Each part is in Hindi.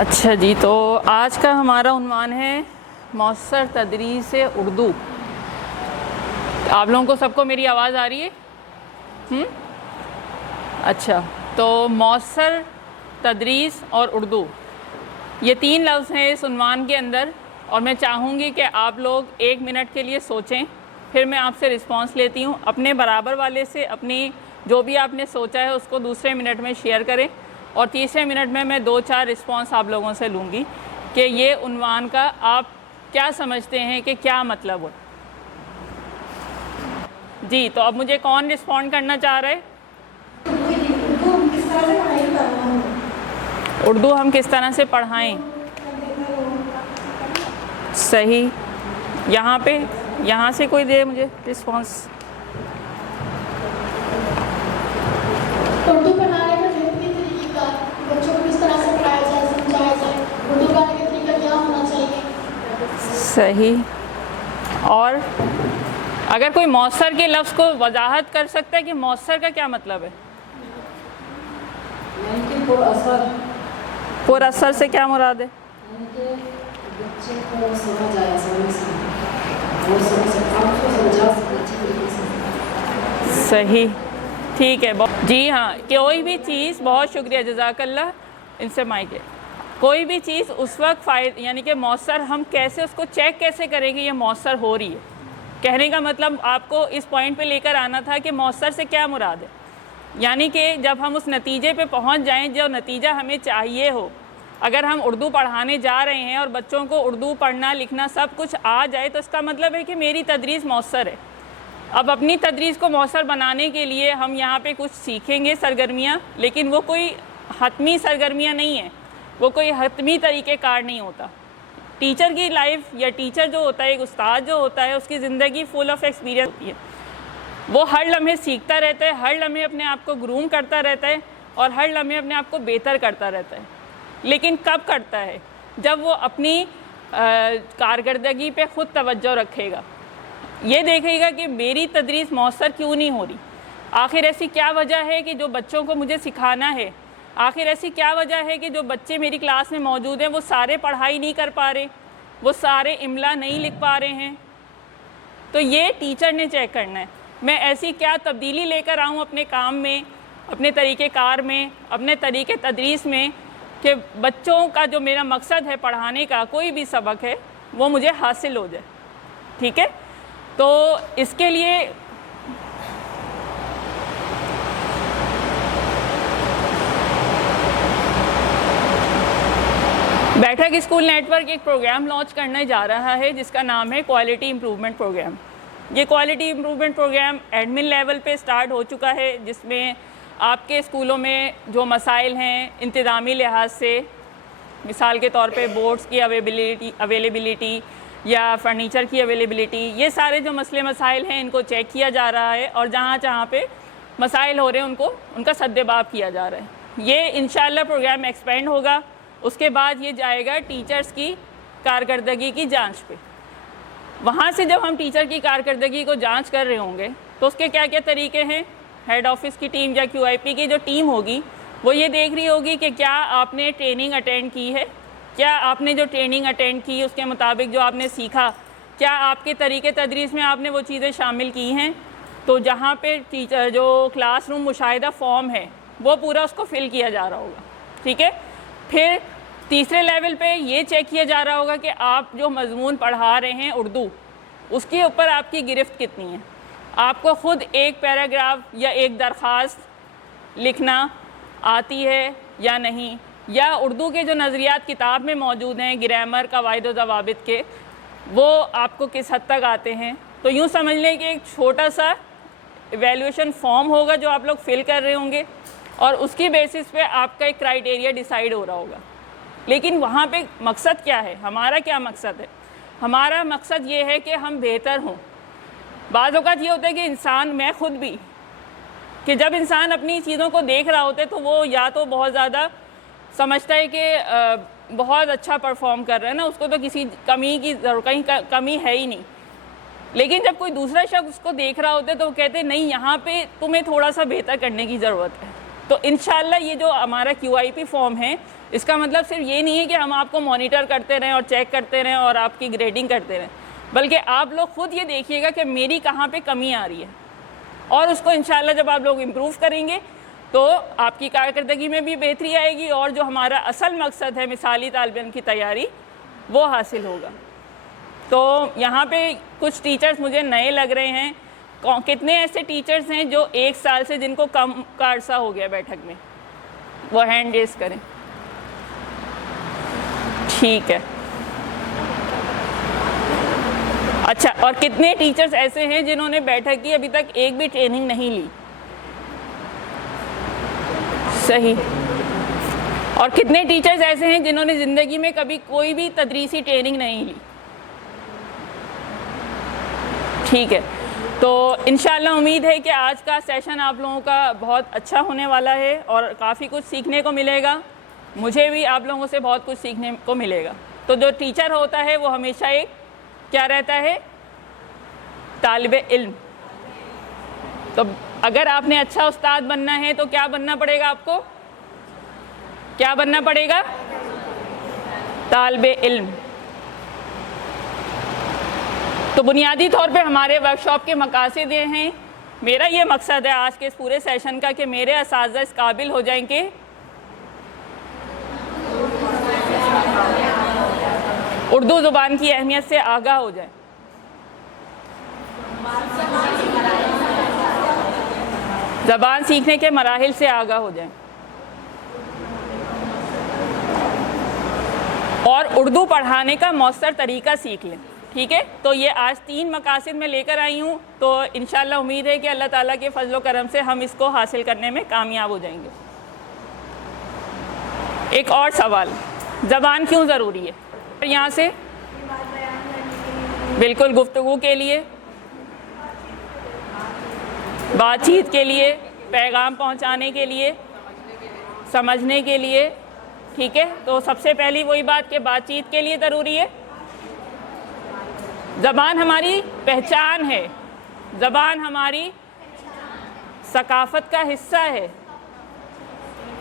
अच्छा जी, तो आज का हमारा उन्वान है मौसर तदरीस उर्दू। आप लोगों को सबको मेरी आवाज़ आ रही है? अच्छा, तो मौसर, तदरीस और उर्दू, ये 3 लफ्ज़ हैं इस उन्वान के अंदर। और मैं चाहूँगी कि आप लोग 1 मिनट के लिए सोचें, फिर मैं आपसे रिस्पांस लेती हूँ। अपने बराबर वाले से अपनी जो भी आपने सोचा है उसको दूसरे मिनट में शेयर करें, और तीसरे मिनट में मैं 2-4 रिस्पांस आप लोगों से लूँगी कि ये उन्वान का आप क्या समझते हैं कि क्या मतलब हो। जी, तो अब मुझे कौन रिस्पॉन्ड करना चाह रहा है? उर्दू हम किस तरह से पढ़ाएं? सही। यहाँ से कोई दे मुझे रिस्पॉन्स। उर्दू पढ़ाने का बेहतरीन तरीका, बच्चों को किस तरह से पढ़ाया जाए, समझाया जाए, उर्दू पढ़ाने का तरीका क्या होना चाहिए। सही। और अगर कोई मौसर के लफ्ज़ को वजाहत कर सकता है कि मौसर का क्या मतलब है? पुरअसर से क्या मुराद है? सही, ठीक है। जी हाँ, कोई भी चीज़, बहुत शुक्रिया, जज़ाकल्लाह। इनसे माइक है। कोई भी चीज़ उस वक्त यानी कि मौसर, हम कैसे उसको चेक कैसे करेंगे ये मौसर हो रही है। कहने का मतलब आपको इस पॉइंट पे लेकर आना था कि मौसर से क्या मुराद है। यानी कि जब हम उस नतीजे पे पहुंच जाएं जो नतीजा हमें चाहिए हो, अगर हम उर्दू पढ़ाने जा रहे हैं और बच्चों को उर्दू पढ़ना लिखना सब कुछ आ जाए, तो इसका मतलब है कि मेरी तदरीस मौसर है। अब अपनी तदरीस को मौसर बनाने के लिए हम यहाँ पे कुछ सीखेंगे सरगर्मियाँ, लेकिन वो कोई हतमी सरगर्मियाँ नहीं है, वो कोई हतमी तरीक़ेकार नहीं होता। टीचर की लाइफ या टीचर जो होता है, एक उस्ताद जो होता है, उसकी ज़िंदगी फुल ऑफ एक्सपीरियंस होती है। वो हर लम्हे सीखता रहता है, हर लम्हे अपने आप को ग्रूम करता रहता है और हर लम्हे अपने आप को बेहतर करता रहता है। लेकिन कब करता है? जब वो अपनी कारकर्दगी पे ख़ुद तवज्जो रखेगा, ये देखेगा कि मेरी तदरीस मौसर क्यों नहीं हो रही। आखिर ऐसी क्या वजह है कि जो बच्चों को मुझे सिखाना है, आखिर ऐसी क्या वजह है कि जो बच्चे मेरी क्लास में मौजूद हैं वो सारे पढ़ाई नहीं कर पा रहे, वो सारे इमला नहीं लिख पा रहे हैं। तो ये टीचर ने चेक करना है, मैं ऐसी क्या तब्दीली लेकर आऊँ अपने काम में, अपने तरीक़ेकार में, अपने तरीक़े तदरीस में, कि बच्चों का जो मेरा मकसद है पढ़ाने का, कोई भी सबक है, वो मुझे हासिल हो जाए। ठीक है, तो इसके लिए बैठक स्कूल नेटवर्क एक प्रोग्राम लॉन्च करने जा रहा है जिसका नाम है क्वालिटी इम्प्रूवमेंट प्रोग्राम। ये quality improvement programme admin level पे स्टार्ट हो चुका है, जिसमें आपके स्कूलों में जो मसाइल हैं इंतज़ामी लिहाज से, मिसाल के तौर पे बोर्ड्स की अवेलेबिलिटी या फर्नीचर की अवेलेबिलिटी, ये सारे जो मसले मसाइल हैं इनको चेक किया जा रहा है और जहाँ जहाँ पे मसाइल हो रहे हैं उनका सद्देबाब किया जा रहा है। ये इंशाअल्लाह प्रोग्राम एक्सपेंड होगा। उसके बाद ये जाएगा टीचर्स की कारकर्दगी की जांच पे। वहाँ से जब हम टीचर की कारकर्दगी को जांच कर रहे होंगे तो उसके क्या क्या तरीके हैं, हेड ऑफिस की टीम या QIP की जो टीम होगी वो ये देख रही होगी कि क्या आपने ट्रेनिंग अटेंड की है, क्या आपने जो ट्रेनिंग अटेंड की उसके मुताबिक जो आपने सीखा, क्या आपके तरीके तदरीस में आपने वो चीज़ें शामिल की हैं। तो जहाँ पे टीचर जो क्लासरूम मुशाहिदा फॉर्म है वो पूरा उसको फिल किया जा रहा होगा। ठीक है, फिर तीसरे लेवल पे ये चेक किया जा रहा होगा कि आप जो मजमून पढ़ा रहे हैं उर्दू, उसके ऊपर आपकी गिरफ्त कितनी है, आपको ख़ुद एक पैराग्राफ या एक दरख्वास्त लिखना आती है या नहीं, या उर्दू के जो नज़रियात किताब में मौजूद हैं ग्रामर कवायद व ज़वाबित के, वो आपको किस हद तक आते हैं। तो यूँ समझ लें कि एक छोटा सा इवैल्यूएशन फॉर्म होगा जो आप लोग फिल कर रहे होंगे और उसकी बेसिस पे आपका एक क्राइटेरिया डिसाइड हो रहा होगा। लेकिन वहाँ पे मकसद क्या है, हमारा क्या मकसद है? हमारा मकसद ये है कि हम बेहतर हों। बाज़ औक़ात ये होता है कि इंसान, मैं ख़ुद भी, कि जब इंसान अपनी चीज़ों को देख रहा होता है तो वो या तो बहुत ज़्यादा समझता है कि बहुत अच्छा परफॉर्म कर रहा है ना, उसको तो किसी कमी की कहीं कमी है ही नहीं। लेकिन जब कोई दूसरा शख्स उसको देख रहा होता है तो वो कहते हैं नहीं, यहाँ पे तुम्हें थोड़ा सा बेहतर करने की ज़रूरत है। तो इंशाल्लाह ये जो हमारा QIP फॉर्म है, इसका मतलब सिर्फ ये नहीं है कि हम आपको मॉनिटर करते रहें और चेक करते रहें और आपकी ग्रेडिंग करते रहें, बल्कि आप लोग खुद ये देखिएगा कि मेरी कहाँ पे कमी आ रही है, और उसको इंशाल्लाह जब आप लोग इम्प्रूव करेंगे तो आपकी कारकर्दगी में भी बेहतरी आएगी और जो हमारा असल मकसद है मिसाली तालिब इल्म की तैयारी, वो हासिल होगा। तो यहाँ पे कुछ टीचर्स मुझे नए लग रहे हैं। कितने ऐसे टीचर्स हैं जो 1 साल से जिनको कम का अरसा हो गया बैठक में, वो हैंड रेस करें। ठीक है, अच्छा, और कितने टीचर्स ऐसे हैं जिन्होंने बैठक की अभी तक एक भी ट्रेनिंग नहीं ली? सही। और कितने टीचर्स ऐसे हैं जिन्होंने ज़िंदगी में कभी कोई भी तदरीसी ट्रेनिंग नहीं ली? ठीक है, तो इंशाल्लाह उम्मीद है कि आज का सेशन आप लोगों का बहुत अच्छा होने वाला है और काफ़ी कुछ सीखने को मिलेगा। मुझे भी आप लोगों से बहुत कुछ सीखने को मिलेगा। तो जो टीचर होता है वो हमेशा एक क्या रहता है? तालिब इल्म। तो अगर आपने अच्छा उस्ताद बनना है तो क्या बनना पड़ेगा आपको? क्या बनना पड़ेगा? तालिब इल्म। तो बुनियादी तौर पे हमारे वर्कशॉप के मकासद ये हैं, मेरा ये मकसद है आज के इस पूरे सेशन का कि मेरे असातिज़ा इस काबिल हो जाएं कि उर्दू ज़ुबान की अहमियत से आगाह हो जाएं, ज़बान सीखने के मराहिल से आगाह हो जाएं और उर्दू पढ़ाने का मौसर तरीका सीख लें। ठीक है, तो ये आज 3 मकासद में लेकर आई हूँ। तो इंशाल्लाह उम्मीद है कि अल्लाह ताला के फजल व करम से हम इसको हासिल करने में कामयाब हो जाएंगे। एक और सवाल, ज़बान क्यों ज़रूरी है? यहाँ से बिल्कुल गुफ्तगू के लिए, बातचीत के लिए, पैगाम पहुँचाने के लिए, समझने के लिए। ठीक है, तो सबसे पहली वही बात कि बातचीत के लिए ज़रूरी है। ज़बान हमारी पहचान है, ज़बान हमारी सकाफ़त का हिस्सा है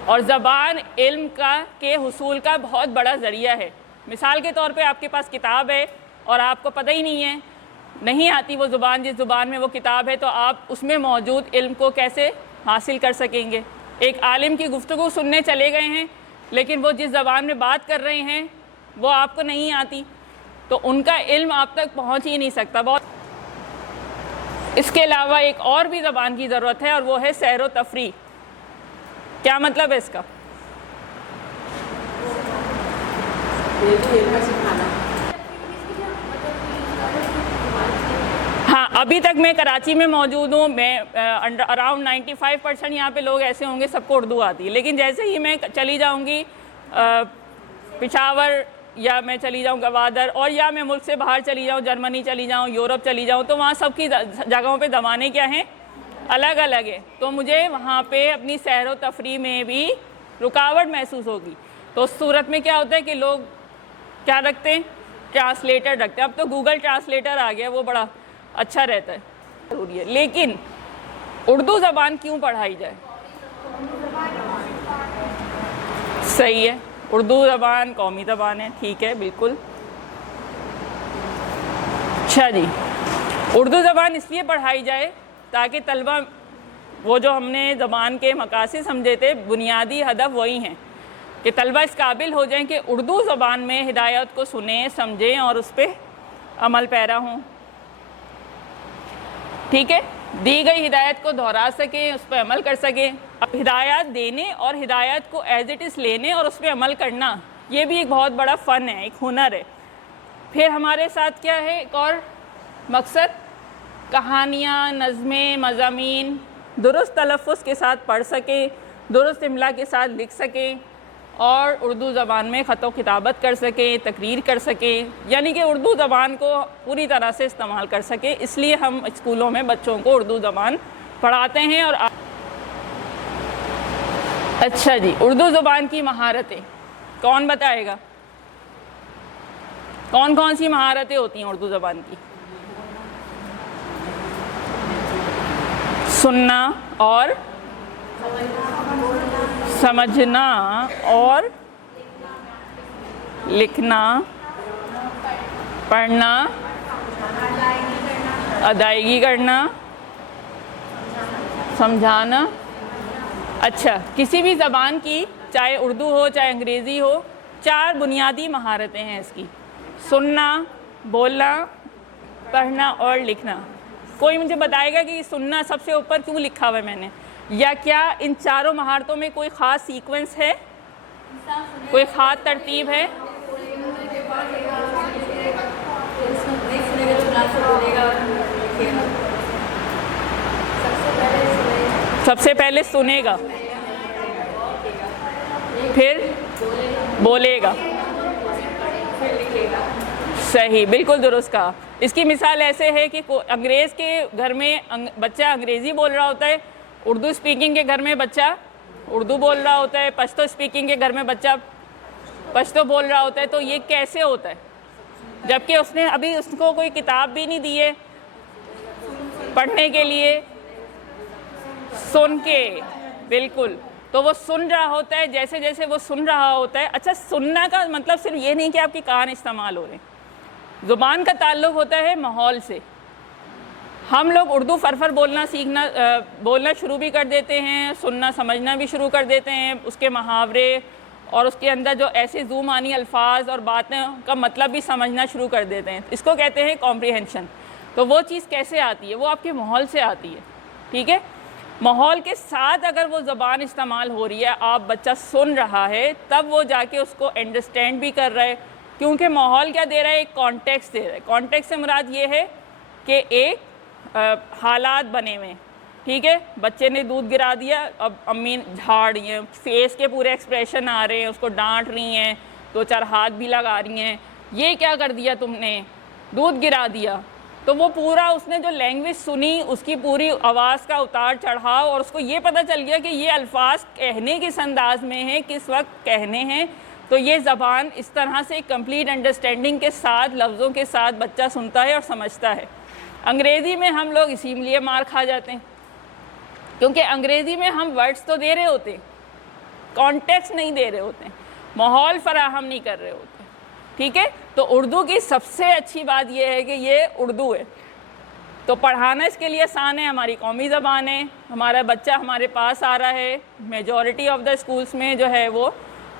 और ज़बान इल्म के हुसूल का बहुत बड़ा ज़रिया है। मिसाल के तौर पे आपके पास किताब है और आपको पता ही नहीं है, नहीं आती वो ज़ुबान जिस ज़ुबान में वो किताब है, तो आप उसमें मौजूद इल्म को कैसे हासिल कर सकेंगे? एक आलिम की गुफ्तगू सुनने चले गए हैं लेकिन वो जिस ज़बान में बात कर रहे हैं वो आपको नहीं आती, तो उनका इल्म आप तक पहुंच ही नहीं सकता। बहुत इसके अलावा एक और भी ज़बान की ज़रूरत है और वो है सैर व तफरी। क्या मतलब है इसका? हाँ, अभी तक मैं कराची में मौजूद हूँ। मैं अराउंड 95% यहाँ पे लोग ऐसे होंगे सबको उर्दू आती है, लेकिन जैसे ही मैं चली जाऊँगी पेशावर या मैं चली जाऊँ गवादर, और या मैं मुल्क से बाहर चली जाऊँ, जर्मनी चली जाऊँ, यूरोप चली जाऊँ, तो वहाँ सबकी जगहों पे ज़बानें क्या हैं? अलग अलग है। तो मुझे वहाँ पे अपनी सैर व तफरी में भी रुकावट महसूस होगी। तो उस सूरत में क्या होता है कि लोग क्या रखते हैं? ट्रांसलेटर रखते हैं। अब तो गूगल ट्रांसलेटर आ गया, वो बड़ा अच्छा रहता है, ज़रूरी है। लेकिन उर्दू ज़बान क्यों पढ़ाई जाए? सही है, उर्दू ज़बान कौमी ज़बान है। ठीक है, बिल्कुल। अच्छा जी, उर्दू ज़बान इसलिए पढ़ाई जाए ताकि तलबा, वो जो हमने ज़बान के मकासद समझे थे, बुनियादी हदफ वही हैं कि तलबा इस काबिल हो जाएं कि उर्दू ज़बान में हिदायत को सुने, समझें और उस पर अमल पैरा हों। ठीक है, दी गई हिदायत को दोहरा सकें, उस पर अमल कर सकें। अब हिदायत देने और हिदायत को एज इट इज़ लेने और उस पर अमल करना, ये भी एक बहुत बड़ा फ़न है, एक हुनर है। फिर हमारे साथ क्या है? एक और मकसद, कहानियाँ, नज़में, मज़ामीन दुरुस्त तलफ़्फ़ुज़ के साथ पढ़ सकें, दुरुस्त इमला के साथ लिख सकें और उर्दू ज़बान में ख़त खिताबत कर सकें, तकरीर कर सकें, यानी कि उर्दू ज़बान को पूरी तरह से इस्तेमाल कर सकें। इसलिए हम स्कूलों में बच्चों को उर्दू ज़बान पढ़ाते हैं। और अच्छा जी, उर्दू ज़बान की महारतें कौन बताएगा? कौन कौन सी महारतें होती हैं उर्दू ज़बान की? सुनना और समझना और लिखना, पढ़ना, अदायगी करना, समझाना। अच्छा, किसी भी ज़बान की, चाहे उर्दू हो चाहे अंग्रेज़ी हो, 4 बुनियादी महारतें हैं इसकी: सुनना, बोलना, पढ़ना और लिखना। कोई मुझे बताएगा कि सुनना सबसे ऊपर क्यों लिखा हुआ है मैंने, या क्या इन चारों महारतों में कोई ख़ास सीक्वेंस है, कोई ख़ास तरतीब है? सबसे पहले सुनेगा, फिर बोलेगा, सही, बिल्कुल दुरुस्त कहा। इसकी मिसाल ऐसे है कि अंग्रेज़ के घर में बच्चा अंग्रेज़ी बोल रहा होता है, उर्दू स्पीकिंग के घर में बच्चा उर्दू बोल रहा होता है, पश्तो स्पीकिंग के घर में बच्चा पश्तो बोल रहा होता है। तो ये कैसे होता है, जबकि उसने अभी उसको कोई किताब भी नहीं दी है पढ़ने के लिए, सुन के, बिल्कुल। तो वो सुन रहा होता है, जैसे जैसे वो सुन रहा होता है। अच्छा, सुनना का मतलब सिर्फ ये नहीं कि आपके कान इस्तेमाल हो रहे हैं। ज़ुबान का ताल्लुक़ होता है माहौल से। हम लोग उर्दू फरफर बोलना शुरू भी कर देते हैं, सुनना समझना भी शुरू कर देते हैं, उसके मुहावरे और उसके अंदर जो ऐसे ज़ूमानी अल्फाज और बातें का मतलब भी समझना शुरू कर देते हैं। इसको कहते हैं कॉम्प्रिहेंशन। तो वो चीज़ कैसे आती है? वो आपके माहौल से आती है, ठीक है। माहौल के साथ अगर वो ज़बान इस्तेमाल हो रही है, आप बच्चा सुन रहा है, तब वो जाके उसको अंडरस्टैंड भी कर रहा है, क्योंकि माहौल क्या दे रहा है? एक कॉन्टेक्स्ट दे रहा है। कॉन्टेक्स्ट से मुराद ये है कि एक हालात बने हुए, ठीक है। बच्चे ने दूध गिरा दिया, अब अम्मी झाड़ रही हैं, फेस के पूरे एक्सप्रेशन आ रहे हैं, उसको डांट रही हैं, 2-4 हाथ भी लगा रही हैं, ये क्या कर दिया तुमने, दूध गिरा दिया। तो वो पूरा उसने जो लैंग्वेज सुनी, उसकी पूरी आवाज़ का उतार चढ़ाव, और उसको ये पता चल गया कि ये अल्फाज कहने किस अंदाज में हैं, किस वक्त कहने हैं। तो ये ज़बान इस तरह से कंप्लीट अंडरस्टैंडिंग के साथ, लफ्ज़ों के साथ बच्चा सुनता है और समझता है। अंग्रेज़ी में हम लोग इसीलिए मार खा जाते हैं, क्योंकि अंग्रेज़ी में हम वर्ड्स तो दे रहे होते हैं, कॉन्टेक्स्ट नहीं दे रहे होते, माहौल फराहम नहीं कर रहे होते, ठीक है। तो उर्दू की सबसे अच्छी बात यह है कि ये उर्दू है, तो पढ़ाना इसके लिए आसान है। हमारी कौमी ज़बान है, हमारा बच्चा हमारे पास आ रहा है। मेजॉरिटी ऑफ द स्कूल्स में जो है वो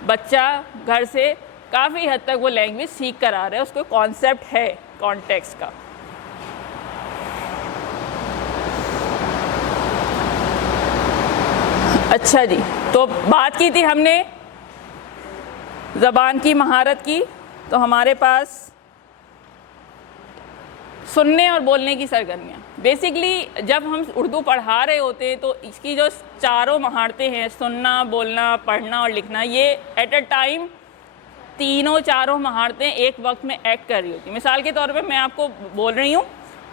बच्चा घर से काफ़ी हद तक वो लैंग्वेज सीख कर आ रहा है, उसको कॉन्सेप्ट है कॉन्टेक्स्ट का। अच्छा जी, तो बात की थी हमने ज़बान की महारत की। तो हमारे पास सुनने और बोलने की सरगर्मियाँ, बेसिकली जब हम उर्दू पढ़ा रहे होते हैं तो इसकी जो 4 महारतें हैं, सुनना, बोलना, पढ़ना और लिखना, ये एट अ टाइम 3-4 महारतें एक वक्त में एक्ट कर रही होती। मिसाल के तौर पे मैं आपको बोल रही हूँ,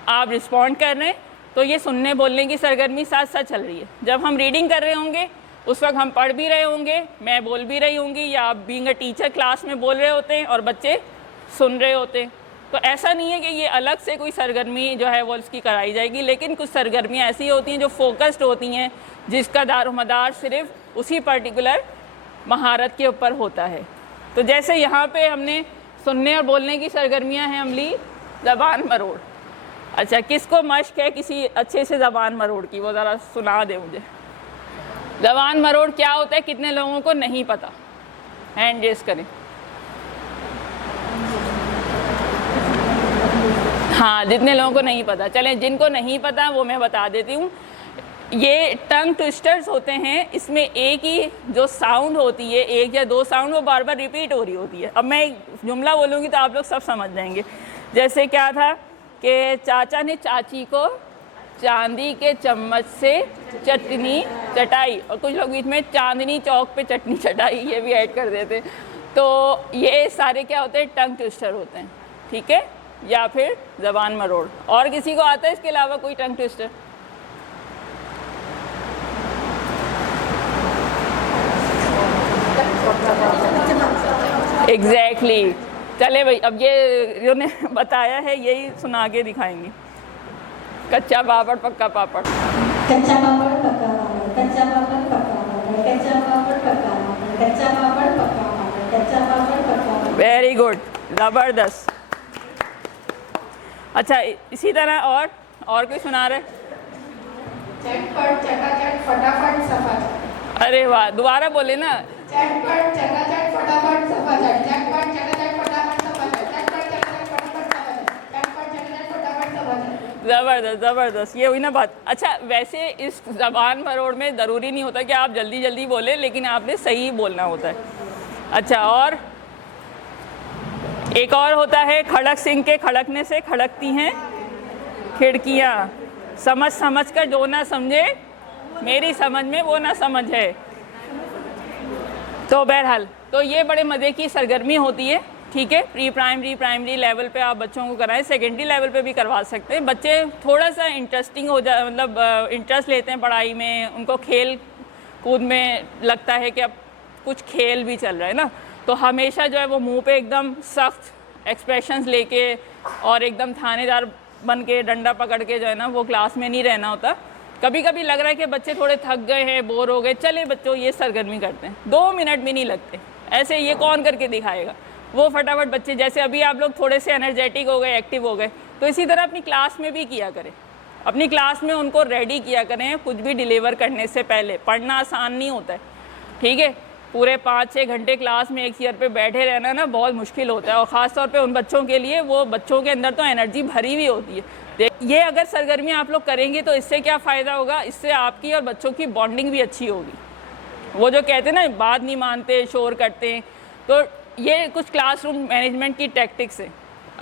आप रिस्पॉन्ड कर रहे हैं, तो ये सुनने बोलने की सरगर्मी साथ साथ चल रही है। जब हम रीडिंग कर रहे होंगे उस वक्त हम पढ़ भी रहे होंगे, मैं बोल भी रही होंगी, या आप बीइंग अ टीचर क्लास में बोल रहे होते हैं और बच्चे सुन रहे होते हैं। तो ऐसा नहीं है कि ये अलग से कोई सरगर्मी जो है वो उसकी कराई जाएगी, लेकिन कुछ सरगर्मियाँ ऐसी होती हैं जो फोकस्ड होती हैं, जिसका दारोमदार सिर्फ उसी पर्टिकुलर महारत के ऊपर होता है। तो जैसे यहाँ पे हमने सुनने और बोलने की सरगर्मियाँ हैं, अमली ज़बान मरोड़। अच्छा, किसको मश्क है किसी अच्छे से ज़बान मरोड़ की, वो ज़रा सुना दे मुझे। ज़बान मरोड़ क्या होता है, कितने लोगों को नहीं पता? हैंड रेज़ करें। हाँ, जितने लोगों को नहीं पता, चलें जिनको नहीं पता वो मैं बता देती हूँ। ये टंग ट्विस्टर्स होते हैं, इसमें एक ही जो साउंड होती है, 1 या 2 साउंड, वो बार बार रिपीट हो रही होती है। अब मैं एक जुमला बोलूँगी तो आप लोग सब समझ जाएंगे। जैसे क्या था कि चाचा ने चाची को चांदी के चम्मच से चटनी चटाई, और कुछ लोग बीच में चांदनी चौक पे चटनी चटाई ये भी ऐड कर देते। तो ये सारे क्या होते हैं, टंग ट्विस्टर होते हैं, ठीक है, या फिर ज़बान मरोड़। और किसी को आता है इसके अलावा कोई टंग ट्विस्टर? एग्जैक्टली चले भाई, अब ये इन्होंने बताया है, यही सुना के दिखाएंगे। कच्चा पापड़ पक्का पापड़। कच्चा पापड़ पक्का पापड़, कच्चा पापड़ पक्का पापड़, कच्चा पापड़ पक्का पापड़, कच्चा पापड़ पक्का पापड़, कच्चा पापड़ पक्का पापड़। वेरी गुड, ज़बरदस्त। अच्छा, इसी तरह और कोई सुना रहे? चटपट चटाचट फटाफट सफाचट। अरे वाह, दोबारा बोले ना। चटपट चटाचट फटाफट सफाचट, चटपट चटाचट फटाफट सफाचट, चटपट चटाचट फटाफट सफाचट, चटपट चटाचट फटाफट सफाचट। ज़बरदस्त ज़बरदस्त, ये हुई ना बात। अच्छा, वैसे इस ज़बान मरोड़ में ज़रूरी नहीं होता कि आप जल्दी जल्दी बोलें, लेकिन आपने सही बोलना होता है। अच्छा, और एक और होता है, खड़क सिंह के खड़कने से खड़कती हैं खिड़कियाँ, समझ समझ कर जो ना समझे मेरी समझ में वो ना समझ है। तो बहरहाल, तो ये बड़े मज़े की सरगर्मी होती है, ठीक है। प्री प्राइमरी लेवल पे आप बच्चों को कराएं, सेकेंडरी लेवल पे भी करवा सकते हैं। बच्चे थोड़ा सा इंटरेस्टिंग हो जाए, मतलब इंटरेस्ट लेते हैं पढ़ाई में, उनको खेल कूद में लगता है कि अब कुछ खेल भी चल रहा है ना, तो हमेशा जो है वो मुंह पे एकदम सख्त एक्सप्रेशंस लेके और एकदम थानेदार बन के डंडा पकड़ के जो है ना वो क्लास में नहीं रहना होता। कभी कभी लग रहा है कि बच्चे थोड़े थक गए हैं, बोर हो गए, चले बच्चों ये सरगर्मी करते हैं, 2 मिनट भी नहीं लगते। ऐसे ये कौन करके दिखाएगा, वो फटाफट बच्चे, जैसे अभी आप लोग थोड़े से एनर्जेटिक हो गए, एक्टिव हो गए, तो इसी तरह अपनी क्लास में भी किया करें। अपनी क्लास में उनको रेडी किया करें कुछ भी डिलीवर करने से पहले। पढ़ना आसान नहीं होता है, ठीक है। पूरे 5-6 घंटे क्लास में एक चेयर पे बैठे रहना ना बहुत मुश्किल होता है, और ख़ास तौर पे उन बच्चों के लिए, वो बच्चों के अंदर तो एनर्जी भरी हुई होती है। ये अगर सरगर्मी आप लोग करेंगे तो इससे क्या फ़ायदा होगा, इससे आपकी और बच्चों की बॉन्डिंग भी अच्छी होगी। वो जो कहते हैं ना बात नहीं मानते, शोर करते हैं, तो ये कुछ क्लासरूम मैनेजमेंट की टैक्टिक्स है।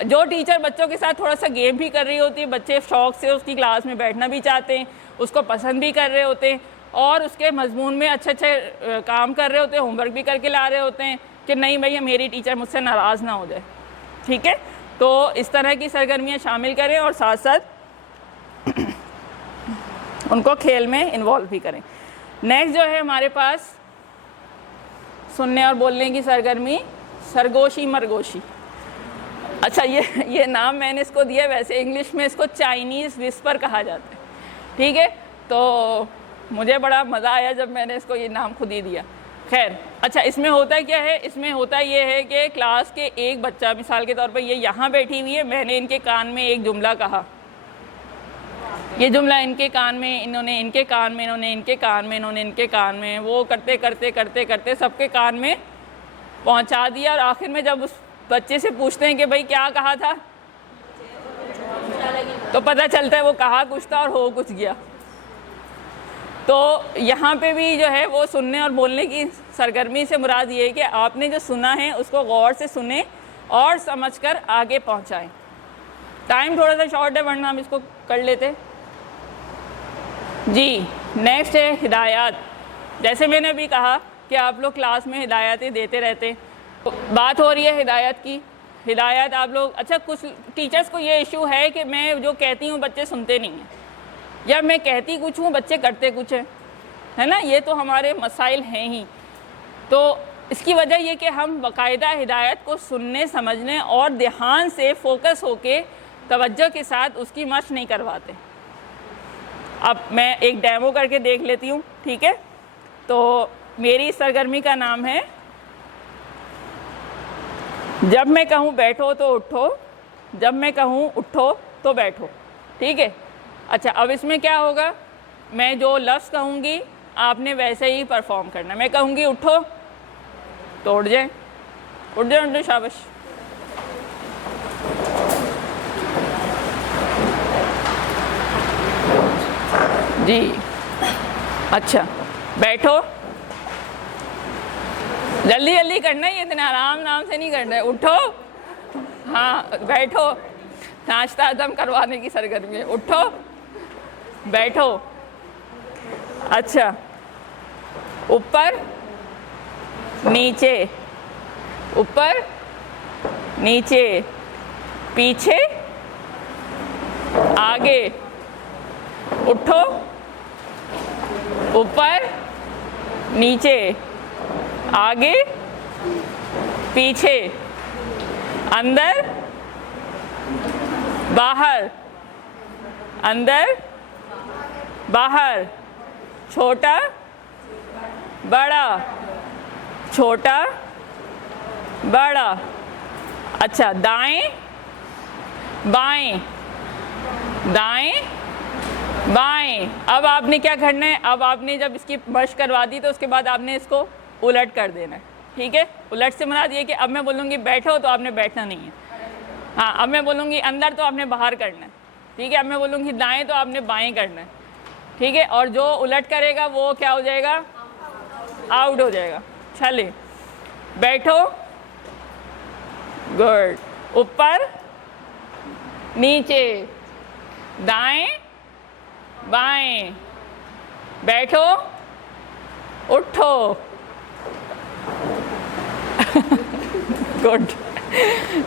जो टीचर बच्चों के साथ थोड़ा सा गेम भी कर रही होती है, बच्चे शौक़ से उसकी क्लास में बैठना भी चाहते हैं, उसको पसंद भी कर रहे होते हैं, और उसके मजमून में अच्छे अच्छे काम कर रहे होते हैं, होमवर्क भी करके ला रहे होते हैं कि नहीं भैया मेरी टीचर मुझसे नाराज़ ना हो जाए, ठीक है। तो इस तरह की सरगर्मियाँ शामिल करें और साथ साथ उनको खेल में इन्वॉल्व भी करें। नेक्स्ट जो है हमारे पास सुनने और बोलने की सरगर्मी, सरगोशी मरगोशी। अच्छा, ये नाम मैंने इसको दिया, वैसे इंग्लिश में इसको चाइनीज़ विस्पर कहा जाता है, ठीक है। तो मुझे बड़ा मज़ा आया जब मैंने इसको ये नाम खुद ही दिया। खैर, अच्छा, इसमें होता क्या है, इसमें होता ये है कि क्लास के एक बच्चा, मिसाल के तौर पर ये यहाँ बैठी हुई है, मैंने इनके कान में एक जुमला कहा, ये जुमला इनके कान में, इन्होंने इनके कान में, इन्होंने इनके कान में, इन्होंने इनके कान में, वो करते करते करते करते सबके कान में पहुँचा दिया। और आखिर में जब उस बच्चे से पूछते हैं कि भाई क्या कहा था, तो पता चलता है वो कहा कुछ था और हो कुछ गया। तो यहाँ पे भी जो है वो सुनने और बोलने की सरगर्मी से मुराद ये है कि आपने जो सुना है उसको गौर से सुने और समझकर आगे पहुँचाएं। टाइम थोड़ा सा शॉर्ट है, वरना हम इसको कर लेते जी। नेक्स्ट है हिदायत। जैसे मैंने अभी कहा कि आप लोग क्लास में हिदायतें देते रहते हैं, तो बात हो रही है हिदायत की। हिदायत आप लोग, अच्छा, कुछ टीचर्स को ये इशू है कि मैं जो कहती हूँ बच्चे सुनते नहीं हैं, या मैं कहती कुछ हूँ बच्चे करते कुछ है ना, ये तो हमारे मसाइल हैं ही। तो इसकी वजह ये कि हम बाकायदा हिदायत को सुनने, समझने और ध्यान से फोकस होके तवज्जो के साथ उसकी मशक नहीं करवाते। अब मैं एक डेमो करके देख लेती हूँ, ठीक है। तो मेरी सरगर्मी का नाम है जब मैं कहूँ बैठो तो उठो, जब मैं कहूँ उठो तो बैठो, ठीक है। अच्छा, अब इसमें क्या होगा, मैं जो लफ्ज़ कहूँगी आपने वैसे ही परफॉर्म करना। मैं कहूँगी उठो तो उठ जाए, उठ जाए, उठ जाए, शाबाश। जी, अच्छा, बैठो, जल्दी जल्दी करना है, इतने आराम से नहीं करना है। उठो, हाँ, बैठो, नाश्ता आदम करवाने की सरगर्मी है। उठो, बैठो, अच्छा, ऊपर नीचे, ऊपर नीचे, पीछे आगे, उठो, ऊपर नीचे, आगे पीछे, अंदर बाहर, अंदर बाहर, छोटा बड़ा, छोटा बड़ा। अच्छा, दाएं बाएं, दाएं बाएं। अब आपने क्या करना है, अब आपने जब इसकी मशक करवा दी तो उसके बाद आपने इसको उलट कर देना है। ठीक है, उलट से मुराद ये कि अब मैं बोलूँगी बैठो तो आपने बैठना नहीं है। हाँ, अब मैं बोलूँगी अंदर तो आपने बाहर करना है। ठीक है, अब मैं बोलूँगी दाएं तो आपने बाएं करना है। ठीक है, और जो उलट करेगा वो क्या हो जाएगा, आउट हो जाएगा। चलिए, बैठो, गुड, ऊपर नीचे, दाएं बाएं, बैठो उठो। गुड,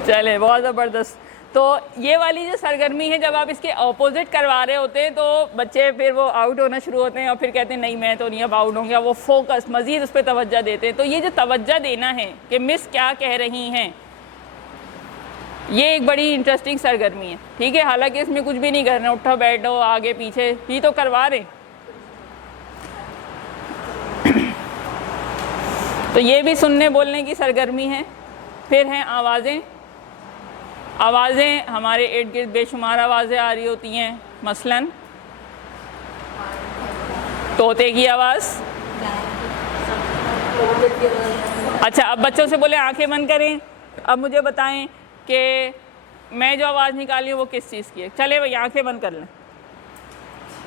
चले, बहुत ज़बरदस्त। तो ये वाली जो सरगर्मी है, जब आप इसके ऑपोजिट करवा रहे होते हैं तो बच्चे फिर वो आउट होना शुरू होते हैं और फिर कहते हैं नहीं मैं तो नहीं अब आउट होंगे। वो फोकस मज़ीद उस पर तवज्जो देते हैं। तो ये जो तवज्जो देना है कि मिस क्या कह रही हैं, ये एक बड़ी इंटरेस्टिंग सरगर्मी है। ठीक है, हालांकि इसमें कुछ भी नहीं करना, उठो बैठो आगे पीछे ही तो करवा रहे। तो ये भी सुनने बोलने की सरगर्मी है। फिर हैं आवाज़ें। आवाज़ें हमारे इर्द गिर्द बेशुमार आवाज़ें आ रही होती हैं, मसलन तोते की आवाज़। अच्छा, अब बच्चों से बोले आंखें बंद करें। अब मुझे बताएं कि मैं जो आवाज़ निकाली हूँ वो किस चीज़ की है। चले भाई, आंखें बंद कर लें।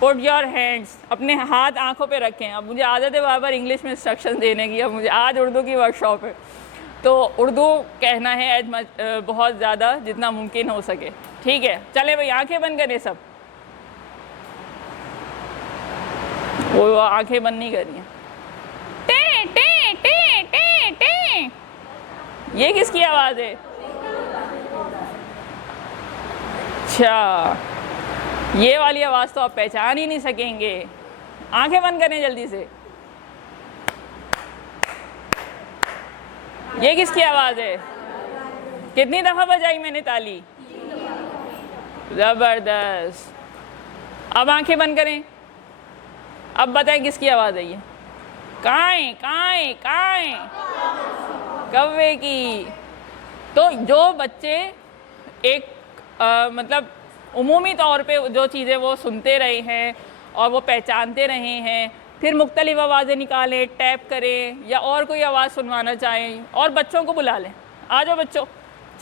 पुट योर हैंड्स, अपने हाथ आंखों पे रखें। अब मुझे आदत है बार बार इंग्लिश में इंस्ट्रक्शन देने की। अब मुझे आज उर्दू की वर्कशॉप है तो उर्दू कहना है एज मच बहुत ज़्यादा जितना मुमकिन हो सके। ठीक है, चले भाई, आंखें बंद करें सब। वो आंखें बंद नहीं करी हैं। टे टे टे टे टे, ये किसकी आवाज़ है? अच्छा, ये वाली आवाज़ तो आप पहचान ही नहीं सकेंगे। आंखें बंद करें जल्दी से। ये किसकी आवाज़ है? कितनी दफ़ा बजाई मैंने ताली? ज़बरदस्त। अब आंखें बंद करें। अब बताएं किसकी आवाज़ है ये? काएं काएं काएं, कौवे की। तो जो बच्चे एक मतलब उमूमी तौर पे जो चीज़ें वो सुनते रहे हैं और वो पहचानते रहे हैं, फिर मुख्तलिफ आवाज़ें निकालें, टैप करें या और कोई आवाज़ सुनवाना चाहें और बच्चों को बुला लें। आ जाओ बच्चों,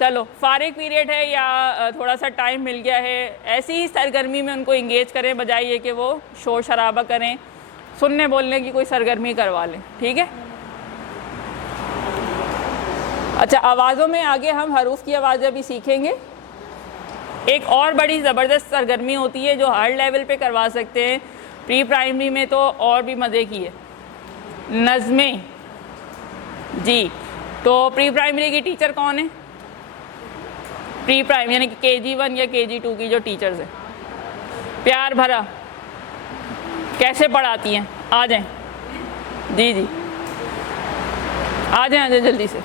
चलो फारिग पीरियड है या थोड़ा सा टाइम मिल गया है, ऐसी ही सरगर्मी में उनको इंगेज करें बजाय ये कि वो शोर शराबा करें। सुनने बोलने की कोई सरगर्मी करवा लें। ठीक है, अच्छा, आवाज़ों में आगे हम हरूफ की आवाज़ें भी सीखेंगे। एक और बड़ी ज़बरदस्त सरगर्मी होती है जो हर लेवल पे करवा सकते हैं, प्री प्राइमरी में तो और भी मज़े की है, नज़में। जी, तो प्री प्राइमरी की टीचर कौन है? प्री प्राइमरी यानी कि KG1 या KG2 की जो टीचर्स हैं, प्यार भरा कैसे पढ़ाती हैं? आ जाएं। जी जी, आ जाएं जल्दी से।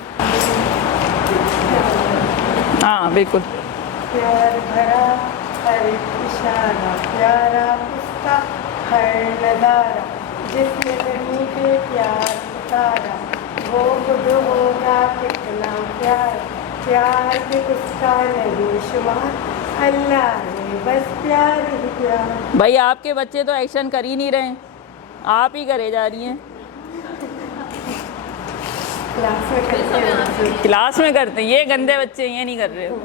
हाँ बिल्कुल। प्यार भरा हर इशारा प्यारा उसका हर नज़ारा, जिसने ज़मीं पे प्यार उतारा वो खुद होगा कितना प्यार, प्यार के उसका नहीं शुमार, अल्लाह ने बस प्यार ही प्यार। भाई आपके बच्चे तो एक्शन कर ही नहीं रहे हैं, आप ही करे जा रही हैं। क्लास में करते हैं, क्लास में करते हैं, ये गंदे बच्चे ये नहीं कर रहे हो।